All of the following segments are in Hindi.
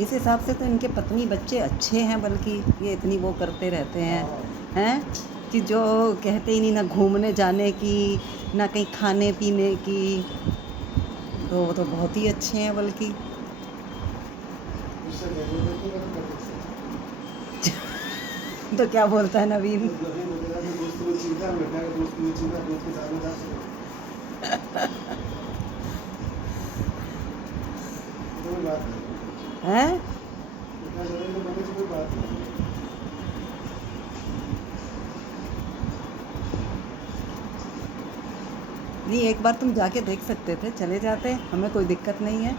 इस हिसाब से तो इनके पत्नी बच्चे अच्छे हैं, बल्कि ये इतनी वो करते रहते हैं, हैं कि जो कहते ही नहीं, ना घूमने जाने की, ना कहीं खाने पीने की। तो वो तो बहुत ही अच्छे हैं बल्कि। उससे भेजो देखो मैं कर सकता तो क्या बोलता है नवीन? हूँ। नहीं वगैरह में दोस्त को चिंता बैठा है, दोस्त को चिंता, दोस्त के साथ में जा सकते कोई बात नहीं। हैं? इतना चले तो मम्मी से कोई बात नहीं। नहीं, एक बार तुम जाके देख सकते थे, चले जाते, हमें कोई दिक्कत नहीं है।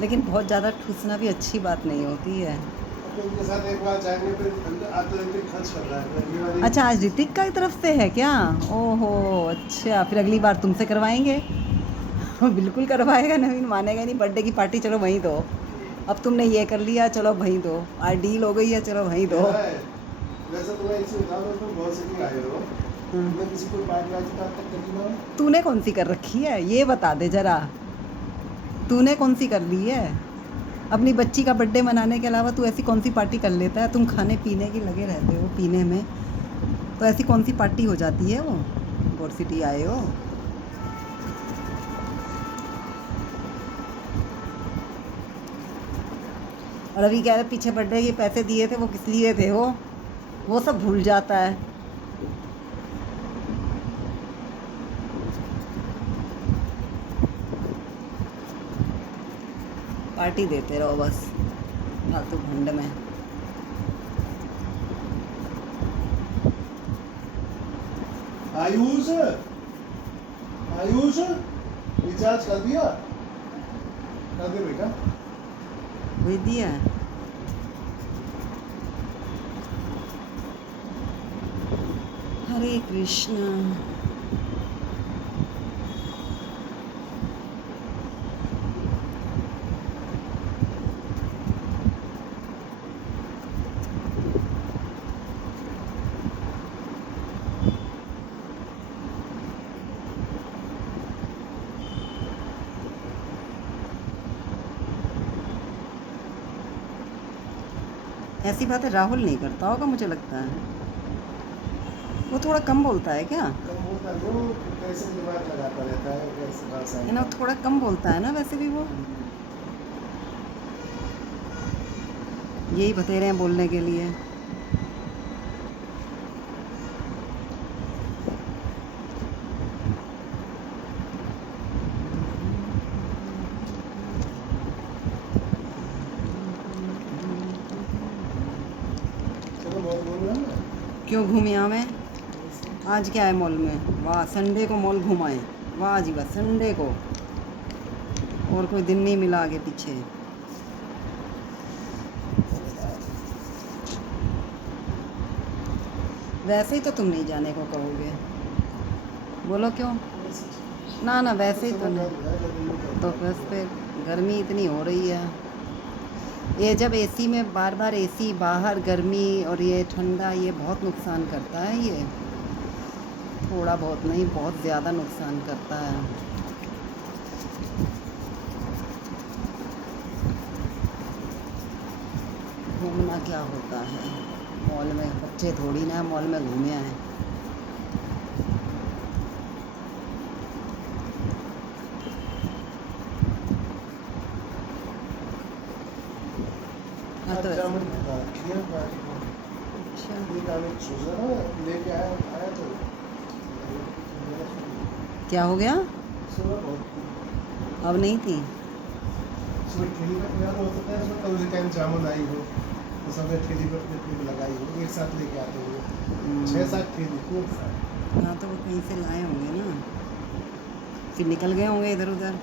लेकिन बहुत ज़्यादा ठूसना भी अच्छी बात नहीं होती है। अब तो उनके साथ एक बार जाएंगे फिर अंदर आते रहते खर्च कर रहा है, फिर अगली बार अच्छा, आज ऋतिक का तरफ से है क्या? ओहो, अच्छा, फिर अगली बार तुमसे करवाएंगे। बिल्कुल करवाएगा, नवीन मानेगा नहीं। बर्थडे की पार्टी चलो वहीं दो। अब तुमने ये कर लिया, चलो वहीं दो। आज डील हो गई है, चलो वहीं दो। कह रहा है। वैसे तुम्हें इसे बता दो, तुम बहुत से आए हो, हम्म। तुमने किसी को पार्टी वार्टी का तक करी ना? तूने कौन सी कर रखी है, ये बता दे जरा। तूने कौन सी कर ली है? अपनी बच्ची का बर्थडे मनाने के अलावा तू ऐसी कौन सी पार्टी कर लेता है? तुम खाने पीने की लगे रहते हो, पीने में। तो ऐसी कौन सी पार्टी हो जाती है वो? गौर सिटी आए हो। और अभी कह रहे पीछे बर्थडे के पैसे दिए थे, वो किस लिए थे? वो सब भूल जाता है। पार्टी देते रहो बस, फालतू भंड में। आयुष, आयुष, रिचार्ज कर दिया? कर दे बेटा। भेज दिया है। हरे कृष्णा। ऐसी बातें राहुल नहीं करता होगा, मुझे लगता है। वो थोड़ा कम बोलता है क्या? कम होता है वो, कैसे दिमाग लगाता रहता है, कैसे भाषा है ना, वो थोड़ा कम बोलता है ना वैसे भी वो। यही बतेरे हैं बोलने के लिए। चलो बहुत बोल रहा है ना। क्यों घूमे आवे? आज क्या है मॉल में? वाह, संडे को मॉल घुमाए। वाह जी वाह, संडे को। और कोई दिन नहीं मिला आगे पीछे। वैसे ही तो तुम नहीं जाने को कहोगे। बोलो क्यों? ना ना, वैसे ही तो नहीं। तो बस फिर गर्मी इतनी हो रही है। ये जब एसी में बार बार एसी, बाहर गर्मी और ये ठंडा, ये बहुत नुकसान करता है ये। थोड़ा बहुत नहीं, बहुत ज़्यादा नुकसान करता है। घूमना क्या होता है मॉल में? बच्चे थोड़ी ना मॉल में घूमे आए। हाँ तो आज जामुन खा खिया पार्टी को। अच्छा, एक आने सोचा ना, लेके आया आया तो क्या हो गया? सुबह बहुत अब नहीं थी? सुबह ठेली पर यार हो सकता है उसमें कम से कम जामुन आई हो, तो सब ठेली पर अपनी अपनी लगाई हो, एक साथ लेके आते हो 6-7 ठेली एक साथ। हाँ तो वो कहीं से लाए होंगे ना, फिर निकल गए होंगे इधर उधर।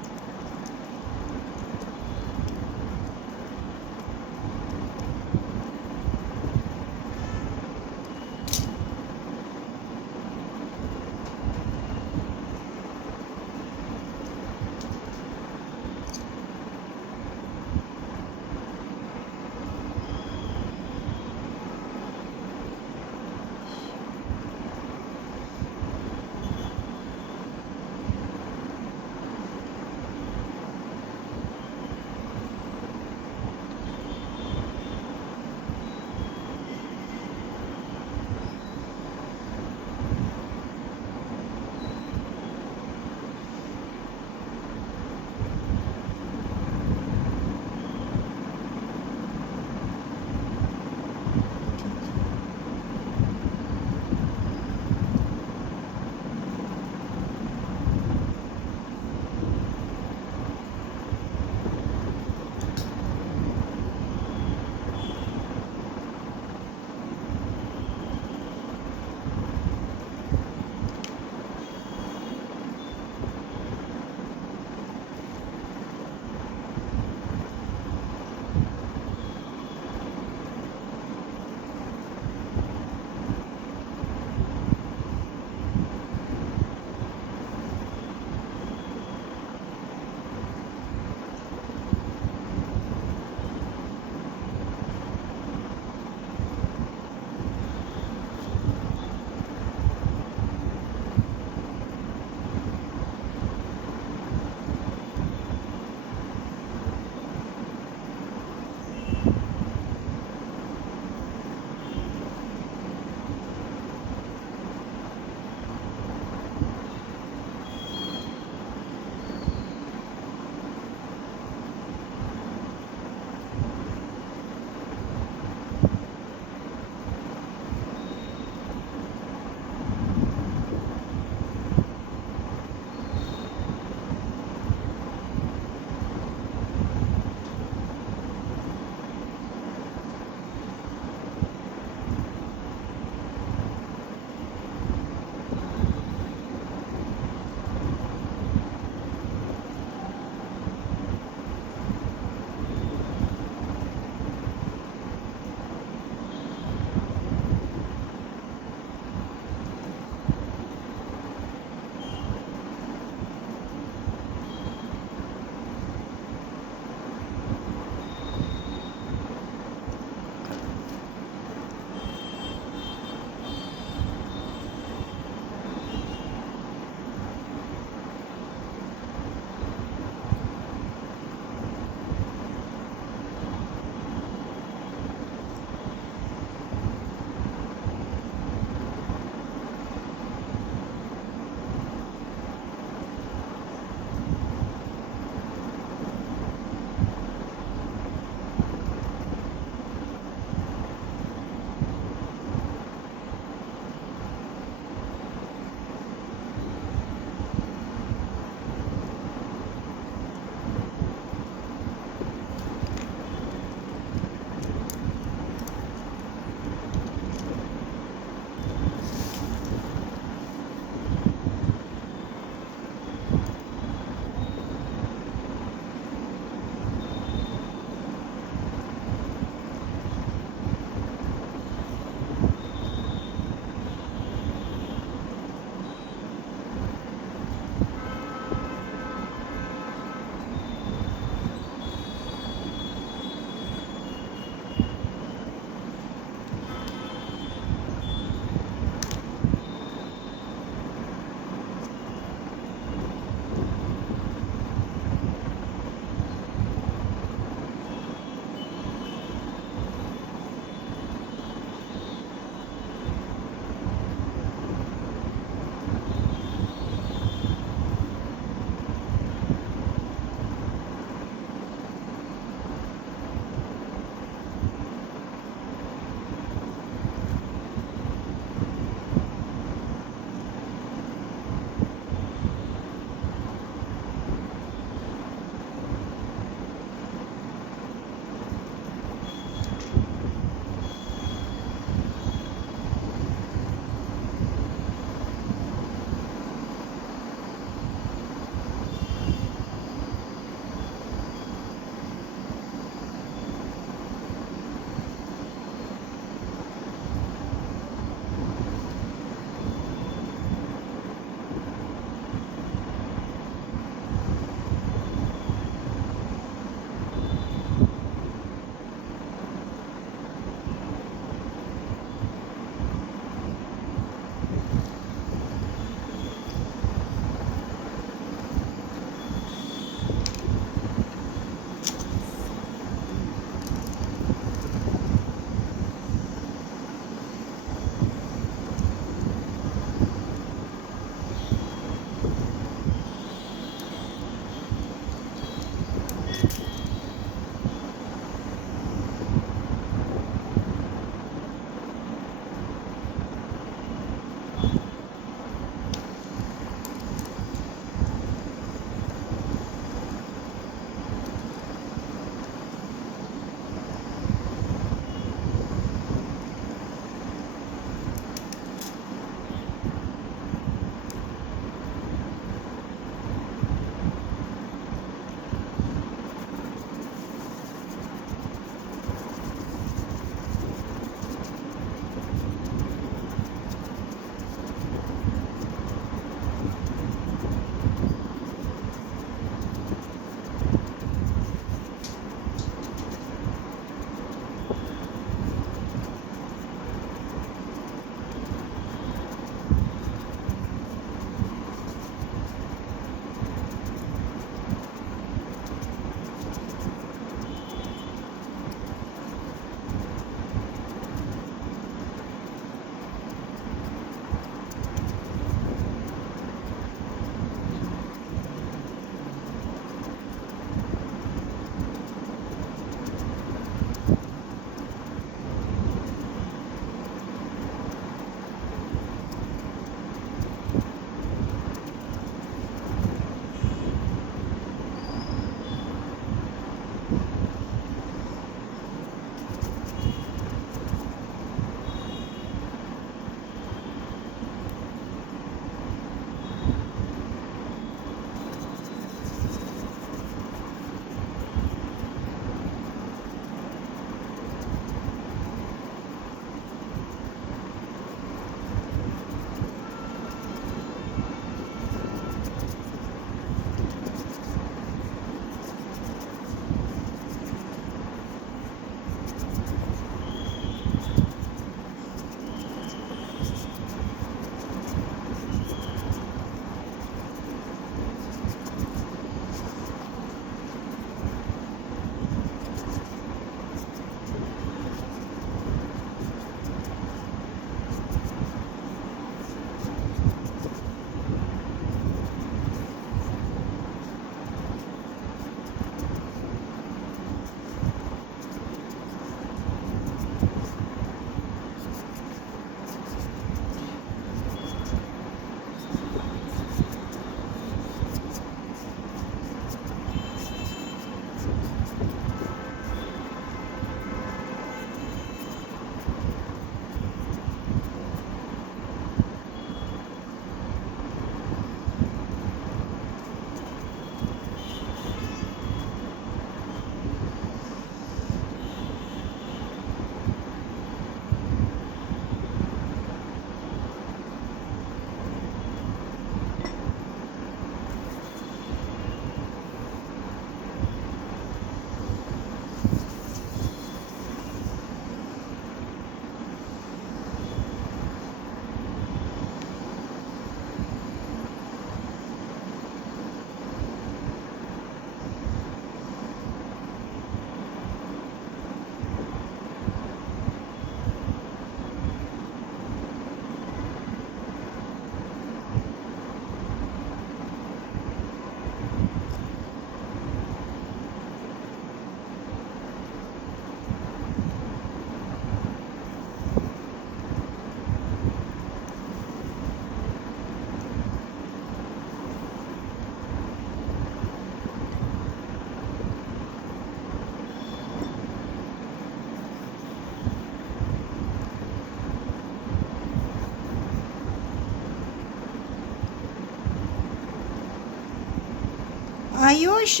आयुष,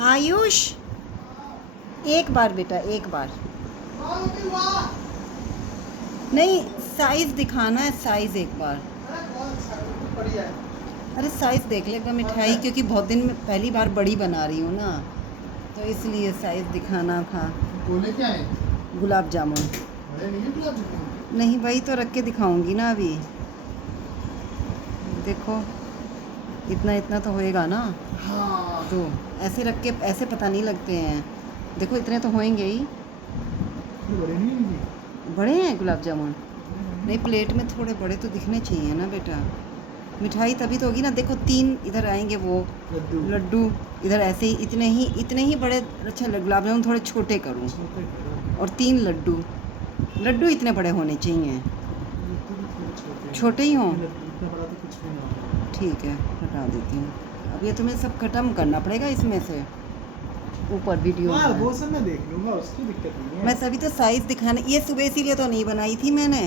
आयुष, एक बार बेटा, एक बार। नहीं, साइज दिखाना है, साइज एक बार। अरे साइज देख लेगा मिठाई, क्योंकि बहुत दिन में पहली बार बड़ी बना रही हूँ ना, तो इसलिए साइज दिखाना था। बोले क्या है? गुलाब जामुन। अरे नहीं है गुलाब जामुन। नहीं, वही तो रख के दिखाऊंगी ना अभी। देखो, इतना इतना तो होएगा ना। हाँ। तो ऐसे रख के ऐसे पता नहीं लगते हैं। देखो इतने तो होएंगे ही। बड़े नहीं होंगे? बड़े हैं गुलाब जामुन। नहीं, प्लेट में थोड़े बड़े तो दिखने चाहिए ना बेटा। मिठाई तभी तो होगी ना। देखो 3 इधर आएंगे वो लड्डू, इधर ऐसे ही इतने ही बड़े। अच्छा, गुलाब जामुन थोड़े छोटे करूँ और 3 लड्डू। लड्डू इतने बड़े होने चाहिए। छोटे ही हों? इतना बड़ा तो कुछ भी ना। ठीक है, हटा देती हूँ। अब ये तुम्हें सब खत्म करना पड़ेगा इसमें से ऊपर वीडियो हाँ, में। वो सब मैं देख लूँगा, उसकी दिक्कत नहीं है। मैं सभी तो साइज़ दिखाने, ये सुबह इसीलिए तो नहीं बनाई थी मैंने।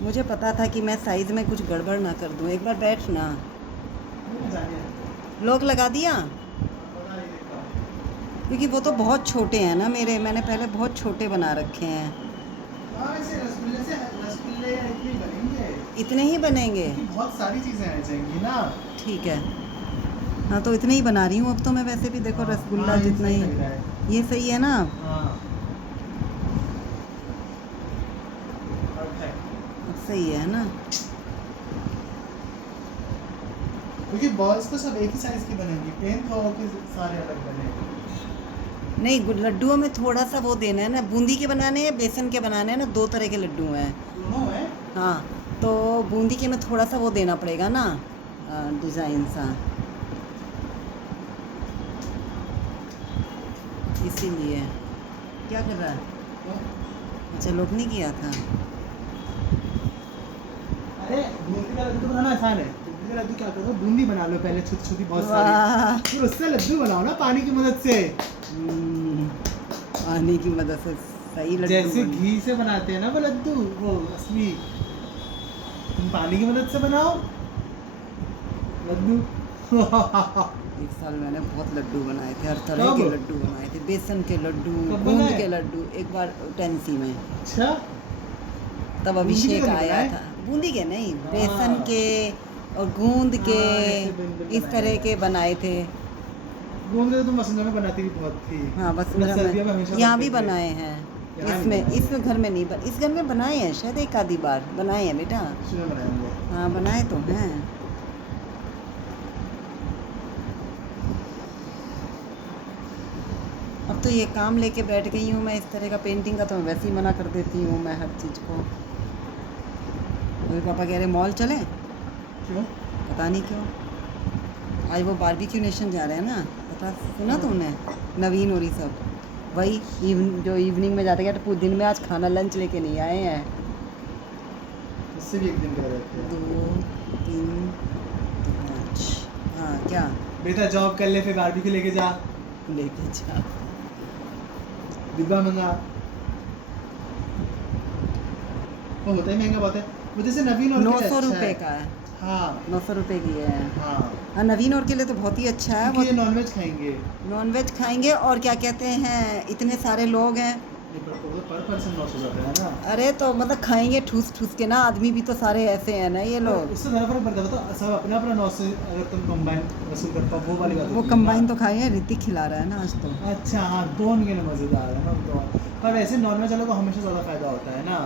मुझे पता था कि मैं साइज़ में कुछ गड़बड़ ना कर दूँ। एक बार बैठना। लॉक लगा दिया? क्योंकि वो तो बहुत छोटे हैं ना मेरे। मैंने पहले बहुत छोटे बना रखे हैं। रसगुल्ले इतने बनेंगे। इतने ही बनेंगे? बहुत सारी चीज़ें आ जाएंगी ना। ठीक है, हाँ तो इतने ही बना रही हूँ अब तो मैं। वैसे भी देखो रसगुल्ला जितना ही, ये सही है ना? अब सही है ना? क्योंकि बॉल्स तो सब एक ही साइज की बनेंगी, प्लेन खाओ के सारे अलग बनेंगे। नहीं, लड्डुओं में थोड़ा सा वो देना है ना। बूंदी के बनाने हैं, बेसन के बनाने हैं ना, 2 तरह के लड्डू हैं। दोनों है? हाँ, तो बूंदी के में थोड़ा सा वो देना पड़ेगा ना, डिज़ाइन सा, इसीलिए। क्या कर रहा है? अच्छा, लोग नहीं किया था। अरे बूंदी का लड्डू बनाना आसान है। बूंदी का लड्डू क्या करो, बूंदी बना लो पहले छोटी छोटी बहुत सारी, फिर उससे लड्डू बनाओ ना पानी की मदद से। पानी की मदद से सही लड्डू जैसे घी से बनाते हैं ना वो लड्डू, वो असली। तुम पानी की मदद से बनाओ लड्डू। एक साल मैंने बहुत लड्डू बनाए थे, हर तरह के लड्डू बनाए थे। बेसन के लड्डू, कब गूंद बनाए? के लड्डू। एक बार टेंसी में, अच्छा, तब बूंदी के अभिषेक नहीं आया बनाए? था। बूंदी के नहीं, हाँ। बेसन के और गूंद के, ऐसे बिन-बिन इस तरह बनाए। के बनाए थे। गूंद के तो तुम मसंजा में बनाती भी बहुत थी। हाँ, बस मतलब सर्दियों में हमेशा यहाँ भी बनते थे। बनाए हैं। यहाँ नहीं इसमें बनाए। इसमें घर में नहीं इस घर में बनाए हैं शायद, एक आधी बार बनाए हैं बेटा। इसमें बनाएंगे। हाँ, बनाए तो हैं। अब तो ये काम लेके बैठ गई हूँ मैं। इस तरह का पेंटिंग का तो मैं वैसे ही मना कर देती हूँ मैं हर चीज़ को। मेरे पापा कह रहे मॉल चले, क्यों? पता नहीं क्यों। आज वो बारबेक्यू नेशन जा रहे हैं ना, पता सुना तुमने? नवीन और ये सब वही जो इवनिंग में जाते हैं, तो पूरे दिन में आज खाना लंच लेके नहीं आए हैं। इससे भी एक दिन का रहते हैं। 2 3 5। हाँ क्या बेटा जॉब कर ले, फिर बारबेक्यू लेके जा, लेके जा। डिब्बा मंगा। वो होता ही महंगा बहुत है। वो जैसे नवीन और 900 रुपये का है। हाँ 900 रुपये की है। हाँ, हाँ नवीन और के लिए तो बहुत ही अच्छा है। क्योंकि ये नॉनवेज खाएंगे। नॉनवेज खाएंगे और क्या कहते हैं, इतने सारे लोग हैं। ये पर पर्सन 900 जाता है ना। अरे तो मतलब खाएंगे ठूस ठूस के ना, आदमी भी तो सारे ऐसे हैं ना ये लोग। उससे ज़्यादा फर्क पड़ता है, तो सब अपना अपना 900 अगर तुम कंबाइन वसूल कर पाओ, वो वाली बात वो होती है कंबाइन ना। तो खाएंगे, ऋतिक खिला रहा है ना आज तो। अच्छा हाँ, दोनों के लिए मज़ेदार है ना तो। पर वैसे नॉनवेज वालों को हमेशा ज़्यादा फायदा होता है ना।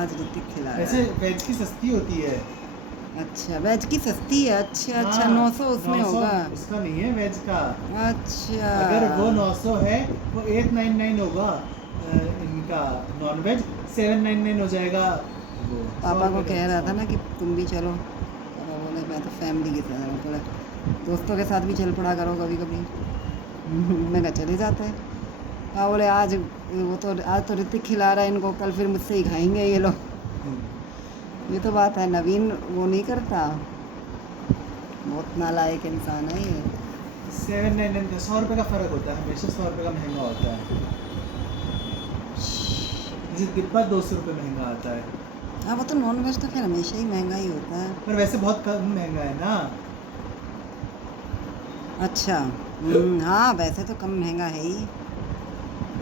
आज ऋतिक खिला रहा वैसे है। वेज की सस्ती होती है। अच्छा वेज की सस्ती है। अच्छा अच्छा, हाँ, 900 उसमें 900 होगा। उसका नहीं है वेज का। अच्छा अगर वो 900 है, वो 899 होगा इनका नॉन वेज, 799 हो जाएगा वो। पापा 100 को रुपये का कह रहा था ना डिस्काउंट। कि तुम भी चलो, पापा बोले मैं तो फैमिली के साथ थोड़ा दोस्तों के साथ भी चल पड़ा करो कभी कभी। मैं कहा चले जाते हैं। हाँ बोले आज वो तो आज तो ऋतिक खिला रहा है इनको, कल फिर मुझसे ही खाएंगे ये लोग। ये तो बात है, नवीन वो नहीं करता, बहुत नालायक इंसान है ये। 799 का 100 रुपये का फ़र्क होता है, हमेशा 100 रुपये का महंगा होता है। जैसे डिब्बा 200 रुपये महंगा आता है। हाँ वो तो नॉन वेज तो फिर हमेशा ही महंगा ही होता है। पर वैसे बहुत कम महंगा है ना। अच्छा हाँ वैसे तो कम महंगा है ही।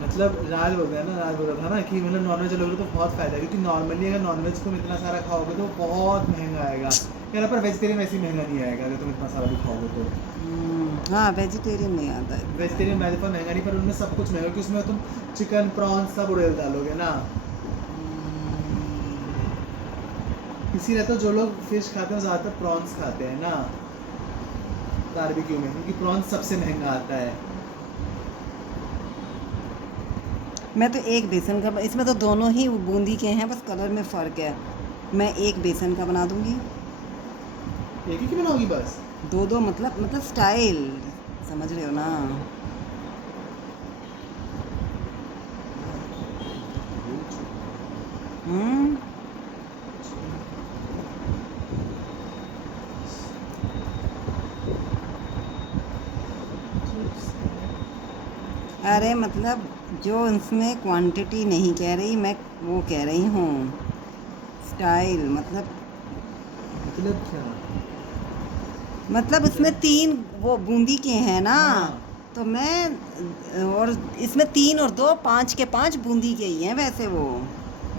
मतलब राज बोल रहा है ना, राज बोल रहा था ना कि मतलब नॉनवेज लोगों को तो बहुत फ़ायदा है, क्योंकि नॉर्मली अगर नॉनवेज तुम इतना सारा खाओगे तो बहुत महंगा आएगा। यार पर वेजिटेरियन वैसे ही महंगा नहीं आएगा अगर तुम इतना सारा भी खाओगे तो। हाँ वेजिटेरियन नहीं आता है। वेजिटेरियन बाय डिफ़ॉल्ट महंगा नहीं, पर उनमें सब कुछ महंगा, क्योंकि उसमें तुम चिकन प्रॉन्स सब उड़ेल डालोगे ना। इसीलिए तो जो लोग फिश खाते हैं ज़्यादातर प्रॉन्स खाते हैं ना बारबेक्यू में, क्योंकि प्रॉन्स सबसे महंगा आता है। मैं तो एक बेसन का, इसमें तो दोनों ही बूंदी के हैं, बस कलर में फ़र्क है। मैं एक बेसन का बना दूंगी। एक ही की बनाओगी बस? दो दो मतलब स्टाइल, समझ रहे हो ना। हम्म अरे मतलब जो इसमें क्वांटिटी नहीं कह रही मैं, वो कह रही हूँ स्टाइल। मतलब क्या? मतलब उसमें 3 वो बूंदी के हैं ना। हाँ। तो मैं और इसमें 3 और 2 5 के 5 बूंदी के ही हैं वैसे वो।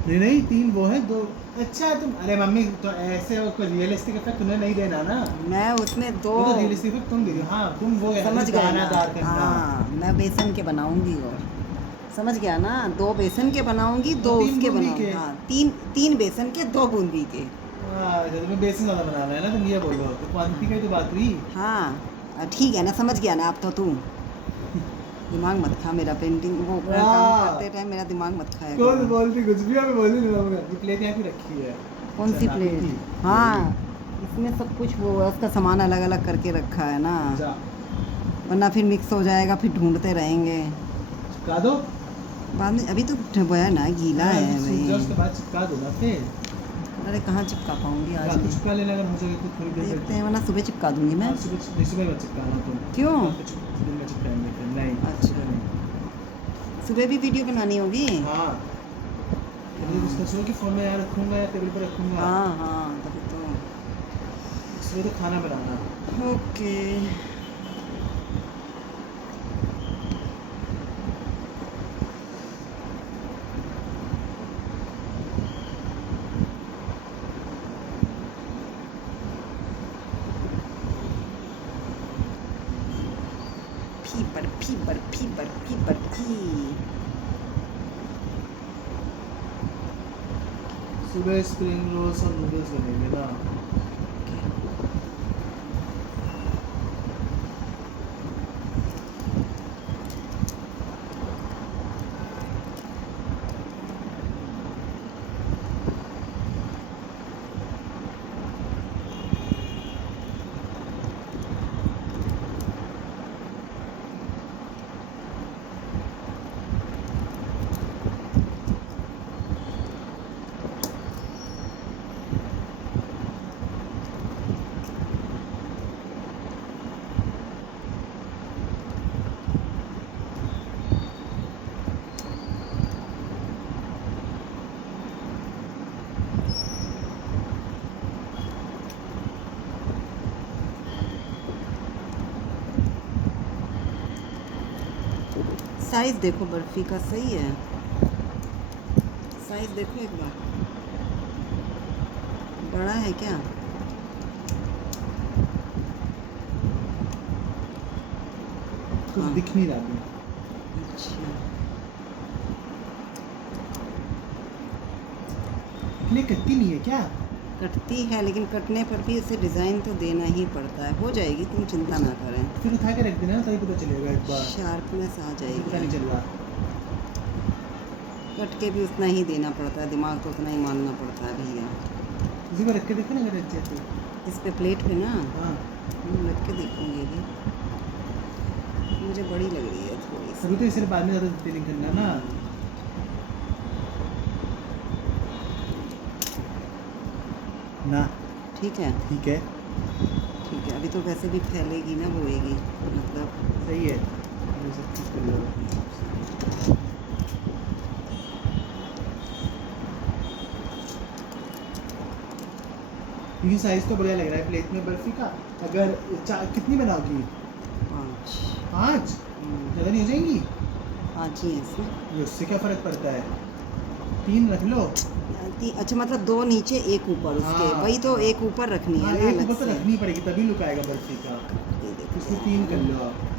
नहीं नहीं, 3 वो है 2। अच्छा तुम, अरे मम्मी तो ऐसे कोई रियलिस्टिक इफेक्ट तुम्हें नहीं देना ना। मैं उसमें 2 वो तो रियलिस्टिक इफेक्ट तुम दे रही हो। हाँ तुम वो समझ गए ना। दानादार करना। हाँ मैं बेसन के बनाऊंगी वो, समझ गया ना। 2 बेसन के बनाऊंगी, 2 तीन उसके बूंदी बनाऊंगी। के। हाँ 3 बेसन के, 2 बूंदी के। अच्छा तुम्हें बेसन ज़्यादा बनाना है ना, तुम ये बोलो तो क्वांटिटी का ही तो बात हुई। हाँ ठीक है ना, समझ गया ना। अब तो तू दिमाग मत खा मेरा, पेंटिंग वो काम वाह। करते टाइम मेरा दिमाग मत खाया कौन करो। बोलती कुछ भी, हमें बोल नहीं रहा। ये प्लेट यहाँ पे रखी है। कौन सी अच्छा, नापी प्लेट? थी। हाँ इसमें सब कुछ वो है, उसका सामान अलग अलग करके रखा है ना, जा वरना फिर मिक्स हो जाएगा, फिर ढूंढते रहेंगे चिपका दो। बाद में। अभी तो वो है ना, गीला हाँ, है सूख जाओ, भाई। उसके बाद चिपका दो ना फिर। अरे कहाँ चिपका पाऊंगी आज रात को भी, चिपका लेना अगर हो सके तो थोड़ी देर देखते तक। हैं, वरना सुबह चिपका दूंगी मैं। हाँ, सुबह मत चिपकाना तुम। क्यों? रात को दिन में चिपकाएंगे फिर नहीं। अच्छा। सुबह नहीं। सुबह भी वीडियो बनानी होगी। हाँ उसका सोचो कि फ़ोन में यहाँ रखूँगा या टेबल पर रखूँगा। हाँ तभी तो। सुबह तो खाना बनाना। ओके फी। सुबह स्प्रिंग रोल्स और नूडल्स बनेंगे ना। साइज देखो बर्फी का सही है, साइज देखो एक बार, बड़ा है क्या? कुछ हाँ। दिख नहीं रहा अभी। अच्छा, इतनी कट्टी नहीं है क्या? कटती है लेकिन कटने पर भी इसे डिज़ाइन तो देना ही पड़ता है, हो जाएगी, तुम चिंता ना करें, फिर उठा के रख देना ना, तभी पता चलेगा एक बार। शार्पनेस आ मुझे पता नहीं जाएगी। चल रहा। कट के भी उतना ही देना पड़ता है, दिमाग तो उतना ही मानना पड़ता है भैया। इसी को रख के देखो ना अगर अच्छे से। इस पे प्लेट पे ना हाँ, रख के देखूँगी अभी, मुझे बड़ी लग रही है थोड़ी सी। अभी तो इसलिए बाद में ज़्यादा डिटेलिंग करना ना। ना, ठीक है, ठीक है, ठीक है, अभी तो वैसे भी फैलेगी ना, रोएगी मतलब। सही है, ये सब ठीक कर लो। ये साइज तो बढ़िया लग रहा है प्लेट में बर्फी का। अगर कितनी बनाओगी? 5। 5? ज़्यादा नहीं हो जाएंगी? 5 ही है इसमें। ये उससे क्या फ़र्क पड़ता है? 3 रख लो। अच्छा मतलब 2 नीचे 1 ऊपर उसके, हाँ, वही तो हाँ। 1 ऊपर रखनी है हाँ, ना एक अलग ऊपर तो से। रखनी पड़ेगी तभी लुक आएगा बर्फी का। ये देखते इसलिए हैं। 3 कर लो आप।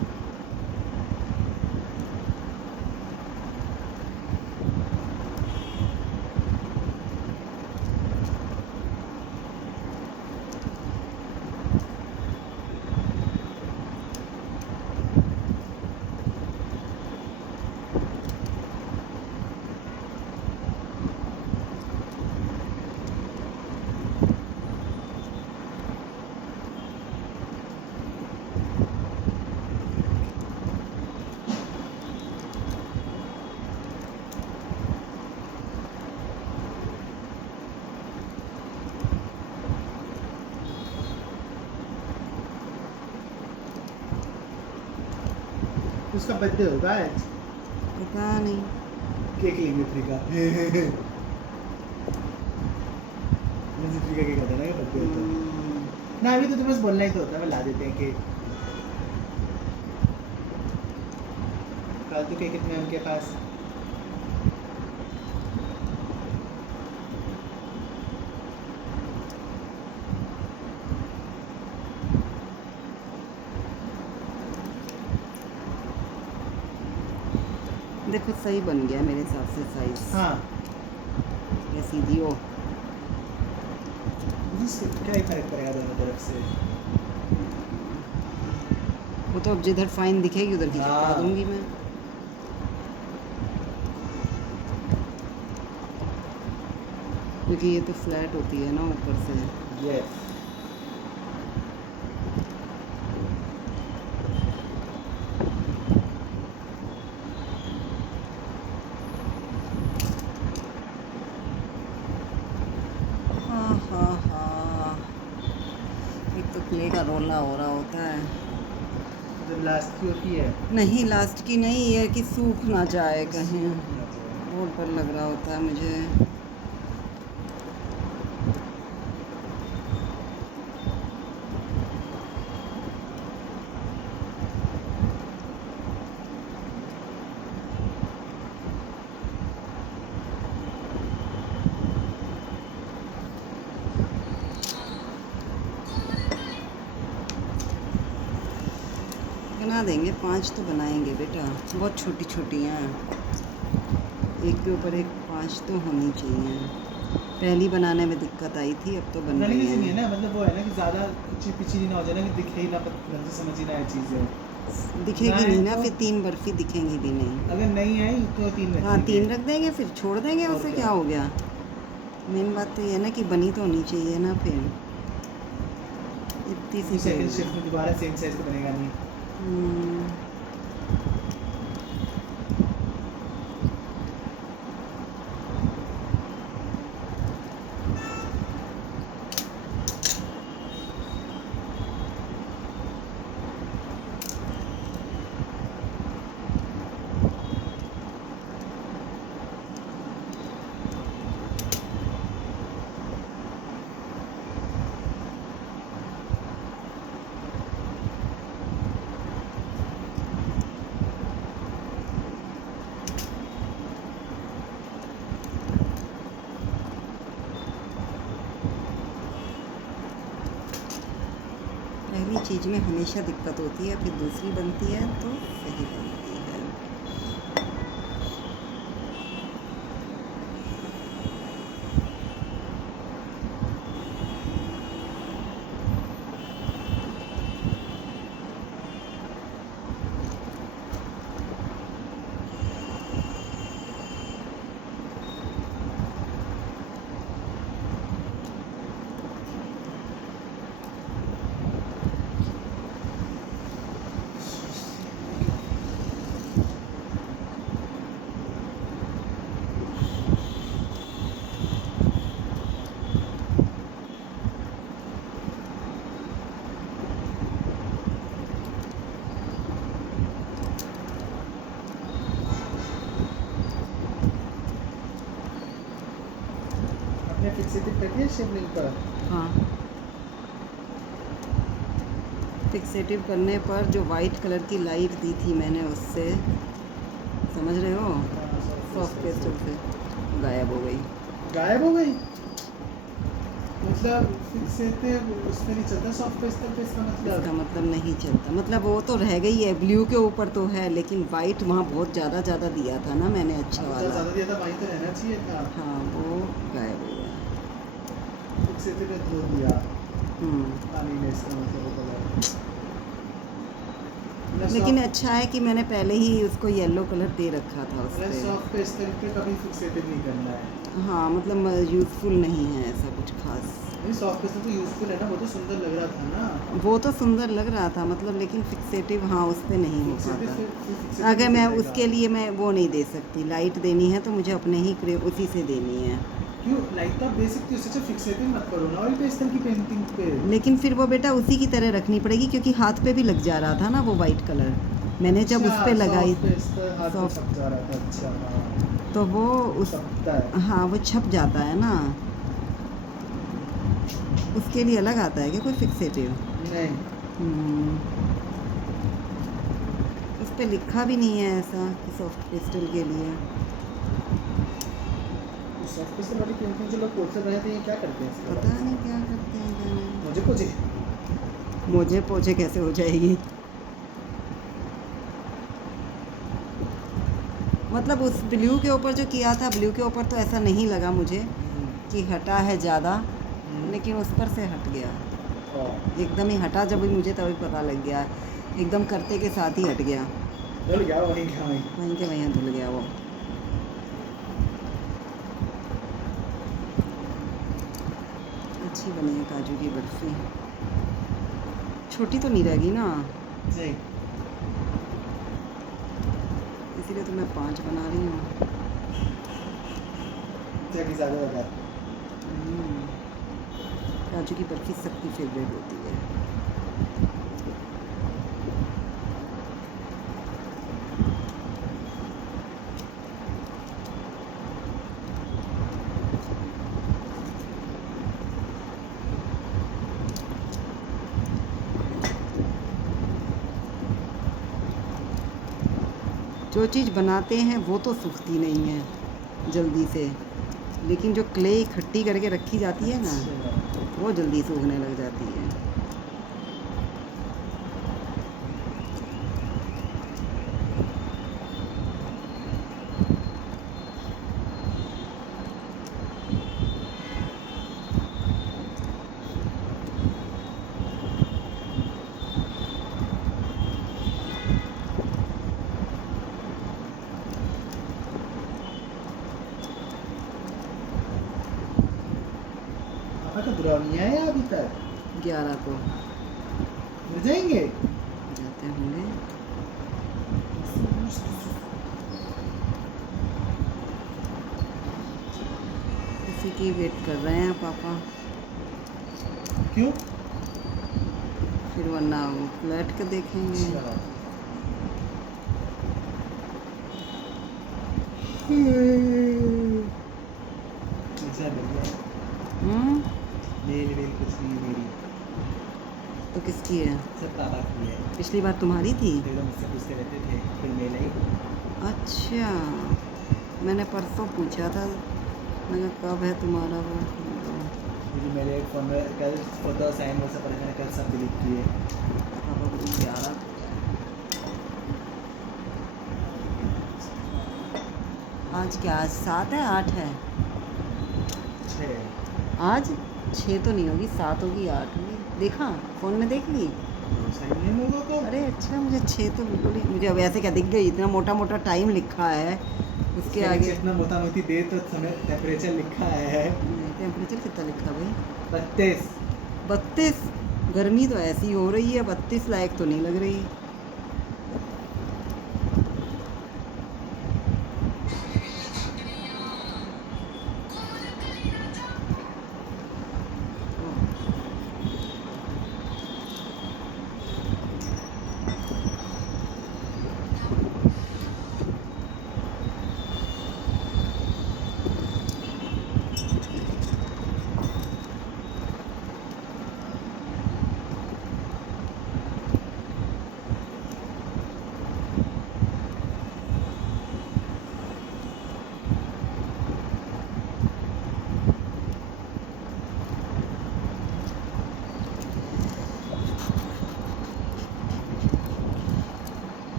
उसका बर्थडे होगा आज। पता नहीं। केक लेंगे फ्री का। मुझे फ्री का केक आता है ना, ये बर्थडे होता है ना। अभी तो तुम्हें बस बोलना ही तो होता है, ला देते हैं केक। फालतू केक कितने हैं उनके पास? देखो सही बन गया मेरे हिसाब से साइज। हाँ, ये सीधी हो। इससे क्या ही फर्क पड़ेगा दोनों तरफ से। वो तो अब जिधर फाइन दिखेगी उधर की चिपका हाँ। दूंगी मैं। क्योंकि ये तो फ्लैट होती है ना ऊपर से। यस। हाँ हाँ हाँ, एक तो क्ले का रोला हो रहा होता है। जब लास्ट की होती है। नहीं लास्ट की नहीं, ये कि सूख ना जाए कहीं, बहुत डर लग रहा होता है मुझे। बना देंगे, 5 तो बनाएंगे बेटा, बहुत छोटी छोटी हैं, एक के ऊपर एक 5 तो होनी चाहिए। पहली बनाने में दिक्कत आई थी, अब तो बन बनाने रही की नहीं है हैं। ना, मतलब वो है ना कि ज़्यादा ऊंची पीछी ना हो जाए ना, कि दिखे ही ना, ढंग से समझ ही ना आए चीज़ें। दिखेगी नहीं ना तो फिर, 3 बर्फ़ी दिखेंगी भी नहीं। अगर नहीं आई तो 3 हाँ रखेंगे। 3 रख देंगे, फिर छोड़ देंगे, और उससे क्या। क्या हो गया। मेन बात तो ये है ना कि बनी तो होनी चाहिए ना फिर, इतनी सी सेकंड तो- शिफ्ट में दोबारा सेम साइज का बनेगा नहीं। हम्म, चीज़ में हमेशा दिक्कत होती है, फिर दूसरी बनती है तो सही बनती है। आपने फिक्सेटिव कर दिया शिवलिंग पर? हाँ, फिक्सेटिव करने पर जो वाइट कलर की लाइट दी थी मैंने उससे, समझ रहे हो, सॉफ्ट पेस्टल से गायब हो गई। गायब हो गई? मतलब फिक्सेटिव उस पे नहीं चलता सॉफ्ट पेस्टल पे, इसका इसका मतलब? मतलब नहीं चलता, मतलब वो तो रह गई है, ब्लू के ऊपर तो है, लेकिन वाइट वहाँ बहुत ज़्यादा दिया था ना मैंने, अच्छा वाला। ज़्यादा दिया था, वहीं तो रहना चाहिए था। हाँ, वो गायब हो गया। फिक्सेटिव ने धो दिया हम्म। पानी में, इसका मतलब वो कलर। लेकिन अच्छा है कि मैंने पहले ही उसको येलो कलर दे रखा था उस मतलब पर। सॉफ्ट पेस्टल पे कभी फिक्सेटिव नहीं करना है। हाँ, मतलब यूज़फुल नहीं है ऐसा कुछ खास। नहीं, सॉफ्ट पेस्टल तो यूज़फुल है ना, वो तो सुंदर लग रहा था ना। वो तो सुंदर लग रहा था, मतलब, लेकिन फिक्सेटिव हाँ उस पर नहीं हो फिक्सेटिव पाता। अगर मैं उसके लिए मैं वो नहीं दे सकती, लाइट देनी है तो मुझे अपने ही उसी से देनी है। क्यों लाइट तो आप दे सकती हो, उससे अच्छा फिक्सेटिव मत करो ना ऑयल पेस्टल की पेंटिंग पे। लेकिन फिर वो बेटा उसी की तरह रखनी पड़ेगी, क्योंकि हाथ पे भी लग जा रहा था ना वो वाइट कलर, मैंने जब उस पे लगाई सॉफ्ट पेस्टल हाथ में सॉफ्ट, छप जा रहा था। अच्छा हाँ, तो वो उस, छपता है। हाँ वो छप जाता है ना, उसके लिए अलग आता है क्या कोई फिक्सेटिव? नहीं, उस पे लिखा भी नहीं है ऐसा कि सॉफ्ट पेस्टल के लिए। सॉफ्ट पेस्टल वाली पेंटिंग जो लोग पोस्टर बनाते हैं, ये क्या करते हैं इसके पता बाद? नहीं क्या करते हैं क्या नहीं। मुझे पूछे। मुझे पोछे कैसे हो जाएगी, मतलब उस ब्लू के ऊपर जो किया था, ब्लू के ऊपर तो ऐसा नहीं लगा मुझे कि हटा है ज़्यादा, लेकिन उस पर से हट गया, एकदम ही हटा, जब भी मुझे तभी पता लग गया, एकदम करते के साथ ही हट गया, धुल गया वहीं क्या वहीं। वहीं के वहीं धुल गया वो। अच्छी बनी है काजू की बर्फ़ी, छोटी तो नहीं रहेगी ना, नहीं, इसीलिए तो मैं 5 बना रही हूँ। जैकी ज़्यादा लगा। काजू की बर्फ़ी सबकी फेवरेट होती है। जो चीज़ बनाते हैं वो तो सूखती नहीं है जल्दी से, लेकिन जो क्ले इकट्ठी करके रखी जाती है ना, वो जल्दी सूखने लग जाती है। पापा का बुरा नहीं आया अभी तक? 11 को मिल जाएंगे। जाते होंगे। इसी की वेट कर रहे हैं पापा, क्यों? फिर वरना वो फ्लैट के देखेंगे। ऐसा बढ़िया। मेरी कुछ नहीं मेरी, तो किसकी है? सब पापा की है। पिछली बार तुम्हारी थी? एकदम मुझसे पूछते रहते थे फिर मेल आई। अच्छा, मैंने परसों पूछा था, मैंने कहा कब है तुम्हारा वो? मेरी मेरे फ़ोन में कल फोटो साइन वैसा पड़ा, मैंने कल सब डिलीट किए। probably 11। आज क्या, आज 7 है 8 है? 6 आज 6 तो नहीं होगी, 7 होगी 8 होगी। देखा फ़ोन में, देख ली? सही नहीं लोगों को। अरे अच्छा, मुझे 6 तो बिल्कुल ही, मुझे अब ऐसे क्या दिख गई, इतना मोटा मोटा टाइम लिखा है उसके आगे। इतना मोटा मोटी देर तो समय टेम्परेचर लिखा है। टेम्परेचर कितना लिखा भाई? 32। 32? गर्मी तो ऐसी हो रही है, 32 लायक तो नहीं लग रही।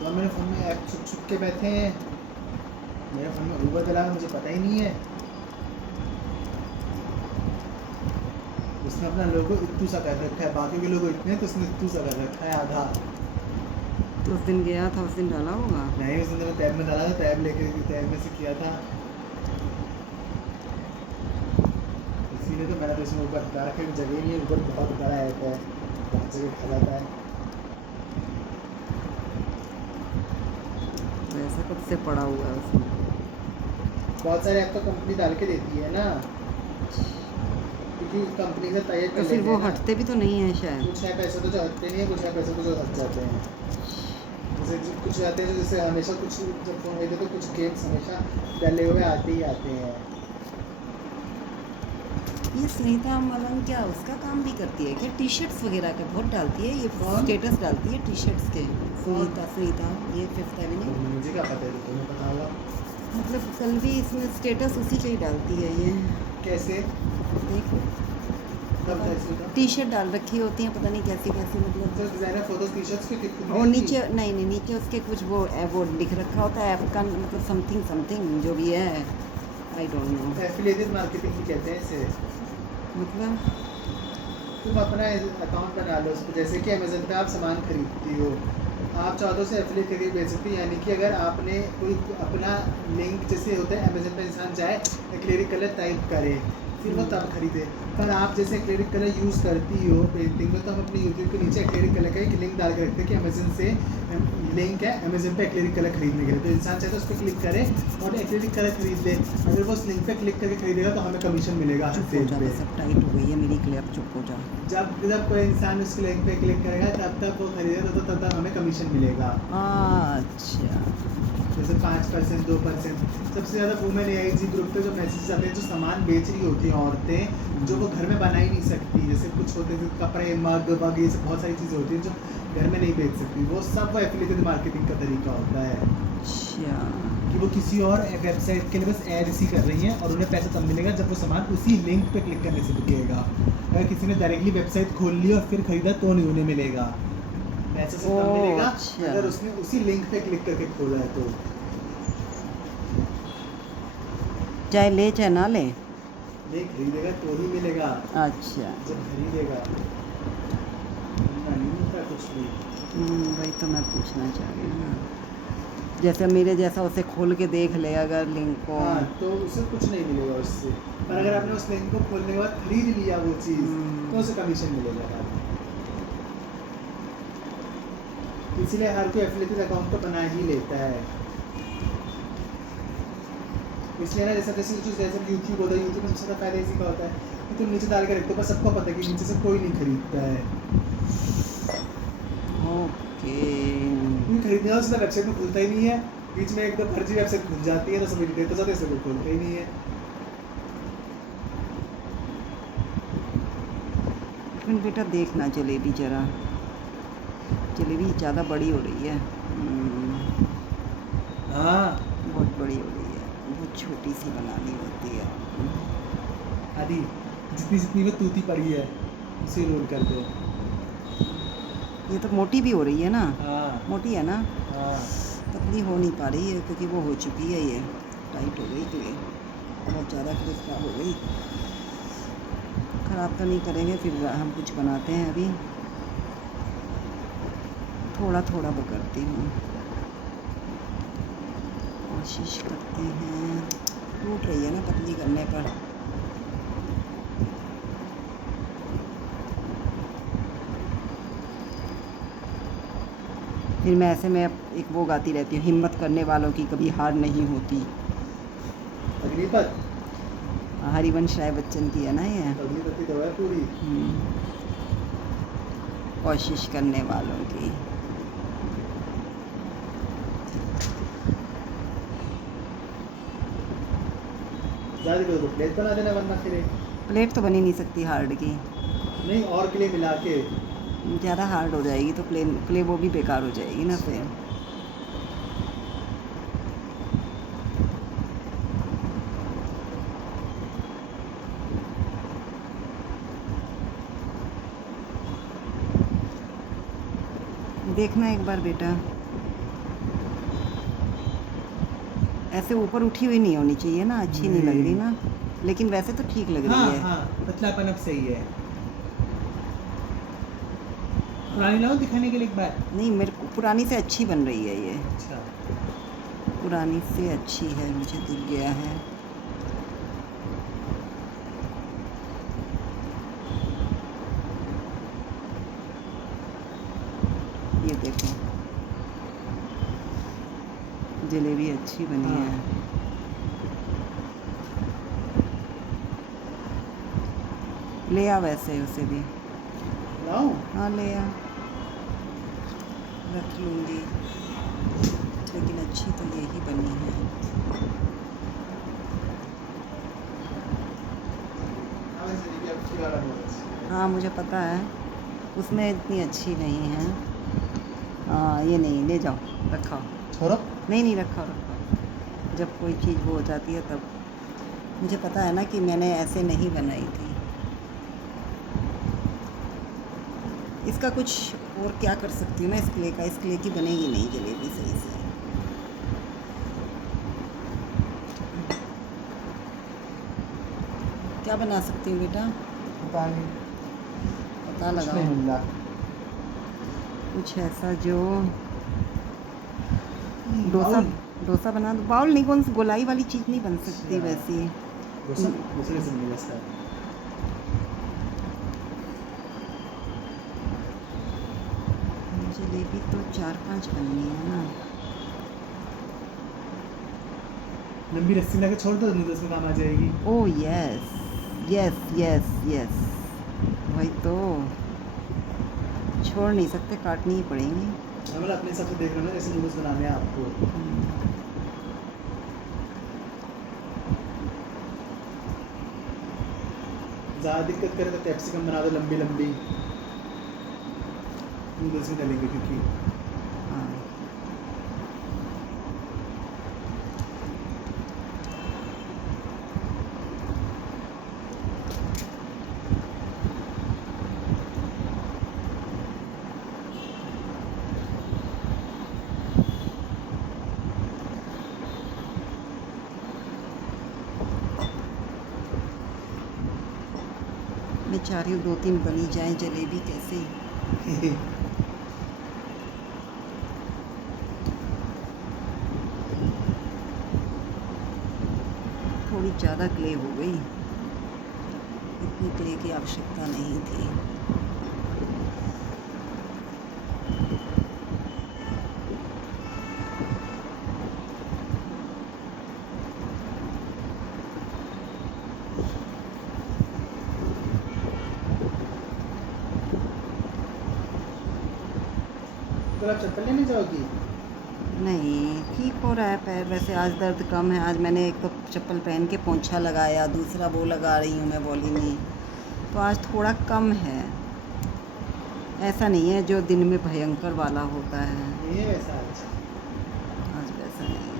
और मेरे फ़ोन में ऐप छुप छुप के बैठे हैं। मेरे फ़ोन में ऊबर चला मुझे पता ही नहीं है। उसने अपना लोगो इत्तू सा कर रखा है, बाकी के लोगो इतने तो उसने इत्तू सा कर रखा है आधा। तो उस दिन गया था, उस दिन डाला होगा। नहीं, उसने तो टैब में डाला था, टैब लेके टैब में से किया था। इसीलिए तो मैंने तो इसमें ऊपर डाल के जगह ही नहीं है। ऊपर बहुत बड़ा ऐप है, बहुत जगह खा जाता है। वैसा कब से पड़ा हुआ है उसमें? बहुत सारे ऐप तो कंपनी डाल के देती है ना, क्योंकि कंपनी से टाई अप तो कर फिर लेते वो हैं ना। हटते भी तो नहीं है शायद। कुछ ऐप ऐसे तो जो हटते नहीं है, कुछ ऐप ऐसे तो जो हट जाते हैं। जैसे कुछ आते हैं जैसे हमेशा कुछ जब फोन लेते तो कुछ गेम्स हमेशा डले हुए आते ही आते हैं। ये स्नेहा मलंग क्या उसका काम भी करती है क्या? टी शर्ट्स वगैरह का बहुत डालती है ये, कौन? स्टेटस डालती है टी शर्ट्स के। सुनीता ये 5th एवेन्यू। मुझे क्या पता है, तो तुम्हें पता होगा। मतलब कल भी इसमें स्टेटस उसी का ही डालती है ये। कैसे? देख कब कैसे होता? टी शर्ट डाल रखी होती हैं, पता नहीं कैसी कैसी, तो मतलब डिजाइनर फोटोज टी शर्ट्स के कितने और नीचे नहीं नहीं, नीचे उसके कुछ वो लिख रखा होता है ऐप का, मतलब समथिंग समथिंग जो भी है, I don't know. Affiliated marketing भी कहते हैं इसे। मतलब तुम अपना अकाउंट बना लो उस पर, जैसे कि अमेजन पे आप सामान खरीदती हो, आप चाहो तो उसे एफिलिएट करके बेच सकती हो। यानी कि अगर आपने कोई अपना लिंक, जैसे होता है अमेजन पे इंसान जाए एक्रेलिक कलर टाइप करे फिर वो तब खरीदे, पर आप जैसे एक्रेलिक कलर यूज़ करती हो पेंटिंग में, तो हम अपने यूट्यूब के नीचे एक्रेलिक कलर का एक लिंक डाल के रखते हैं कि अमेजन से लिंक है अमेजन पे एक्रेलिक कलर खरीदने के लिए। तो इंसान चाहे तो उस पर क्लिक करे और एक्रेलिक कलर खरीद ले। अगर वो उस लिंक पे क्लिक करके खरीदेगा तो हमें कमीशन मिलेगा। चुप हो जा, सब टाइट हो गई है मेरी क्लिप, चुप हो जा। जब कोई इंसान उस लिंक पे क्लिक करेगा तब तक वो खरीदेगा, तो तब तक हमें कमीशन मिलेगा। अच्छा, जैसे 5%, 2%। सबसे ज़्यादा वुमेन एआईजी ग्रुप पे जो मैसेज आते हैं, जो सामान बेच रही होती हैं औरतें, जो वो घर में बना ही नहीं सकती, जैसे कुछ होते हैं कपड़े, मग वग, ये सब बहुत सारी चीज़ें होती हैं जो घर में नहीं बेच सकती, वो सब वो एफिलिएटेड मार्केटिंग का तरीका होता है अच्छा कि वो किसी और वेबसाइट के लिए बस ऐड इसी कर रही हैं और उन्हें पैसा तब मिलेगा जब वो सामान उसी लिंक पे क्लिक करने से बिकेगा। अगर किसी ने डायरेक्टली वेबसाइट खोल ली और फिर खरीदा तो नहीं उन्हें मिलेगा, पैसे से कम मिलेगा। अच्छा। अगर उसने उसी लिंक पे क्लिक करके खोला है तो चाहे ले चाहे ना ले। नहीं खरीदेगा तो ही मिलेगा, अच्छा, जब खरीदेगा नहीं मिलता कुछ भी। वही तो मैं पूछना चाह रही हूँ ना, जैसे मेरे जैसा उसे खोल के देख ले अगर लिंक को। हाँ, तो उसे कुछ नहीं मिलेगा उससे, पर अगर आपने उस लिंक को खोलने के बाद खरीद लिया वो चीज़ तो उसे कमीशन मिलेगा। इसलिए हर कोई एफिलिएटेड अकाउंट तो बना ही लेता है। इसलिए ना जैसे यूट्यूब होता है, यूट्यूब में सबसे ज़्यादा फायदा इसी का होता है कि तुम नीचे डाल के रखते हो, पर सबको पता है कि नीचे से कोई नहीं खरीदता है। ओके। कोई खरीदने वाला सीधा वेबसाइट में खुलता ही नहीं है, बीच में एकदम फर्जी वेबसाइट खुल जाती है तो सब इरिटेट हो जाते हैं, इसलिए कोई खुलता ही नहीं है। लेकिन बेटा देखना जलेबी जरा, जलेबी ज़्यादा बड़ी हो रही है। हाँ बहुत बड़ी हो रही है, बहुत छोटी सी बनानी होती है। आदि जितनी जितनी वो तूती पड़ी है उसे रोल कर दो। ये तो मोटी भी हो रही है ना, हाँ मोटी है ना, हाँ पतली हो नहीं पा रही है क्योंकि वो हो चुकी है, ये टाइट हो गई क्ले, बहुत ज़्यादा क्ले खराब हो गई। ख़राब तो नहीं करेंगे, फिर हम कुछ बनाते हैं अभी, थोड़ा थोड़ा पकड़ती हूँ, कोशिश करते हैं। टूट रही है ना पतली करने पर। फिर मैं ऐसे में एक वो गाती रहती हूँ, हिम्मत करने वालों की कभी हार नहीं होती। अग्निपथ, हरिवंश राय बच्चन की है ना ये। अग्निपथ की दवा है पूरी। कोशिश करने वालों की। ज़्यादा करो तो प्लेट बना देना, वरना फिर प्लेट तो बनी नहीं सकती हार्ड की, नहीं और क्ले मिला के। ज़्यादा हार्ड हो जाएगी तो क्ले वो भी बेकार हो जाएगी ना फिर। देखना एक बार बेटा, ऐसे ऊपर उठी हुई नहीं होनी चाहिए ना, अच्छी नहीं लग रही ना, लेकिन वैसे तो ठीक लग रही है। हाँ पतलापन अब सही है। पुरानी लाओ दिखाने के लिए एक बार। नहीं, मेरे को पुरानी से अच्छी बन रही है ये, अच्छा पुरानी से अच्छी है, मुझे दिख गया है। ये देखो जलेबी अच्छी बनी है। ले आ वैसे उसे भी। लाओ? हाँ ले आ, रख लूँगी, लेकिन अच्छी तो यही बनी है। हाँ मुझे पता है, उसमें इतनी अच्छी नहीं है। हाँ ये नहीं, ले जाओ रखाओ। छोड़ो। नहीं रखाओ रखाओ, जब कोई चीज़ वो हो जाती है तब। मुझे पता है ना कि मैंने ऐसे नहीं बनाई थी। इसका कुछ और क्या कर सकती हूँ मैं, इस क्ले की बनेगी नहीं जलेबी सही से। क्या बना सकती हूँ बेटा? पता नहीं, पता लगाओ नहीं मिल रहा। कुछ ऐसा जो डोसा बना दो। बाउल नहीं, कौन सी गोलाई वाली चीज़ नहीं बन सकती वैसी। दूसरे से मिलेगा इसका। जलेबी तो 4-5 बननी है ना। लंबी रस्सी लगा छोड़ दो, नूडल्स में काम आ जाएगी। Oh yes yes yes yes, वही तो, छोड़ नहीं सकते, काटनी ही पड़ेंगी। मतलब अपने हिसाब से देख लो ना, जैसे नूडल्स बनाने हैं आपको। ज़्यादा दिक्कत करे तो कैप्सिकम बना दो लंबी लंबी, नूडल्स में डालेंगे क्योंकि। हाँ मैं चाह रही हूँ 2-3 बनी जाए जलेबी, कैसे थोड़ी ज़्यादा क्ले हो गई, इतनी क्ले की आवश्यकता नहीं थी। तो आप चप्पल लेने जाओगी? नहीं, ठीक हो रहा है पैर वैसे, आज दर्द कम है। आज मैंने एक तो चप्पल पहन के पोंछा लगाया, दूसरा वो लगा रही हूँ मैं वॉलिनी, तो आज थोड़ा कम है। ऐसा नहीं है जो दिन में भयंकर वाला होता है, ये वैसा अच्छा। आज वैसा नहीं है।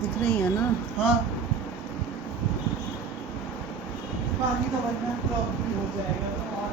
दिख रही है ना? हाँ, पानी तो भरना प्रॉब्लम हो जाएगा और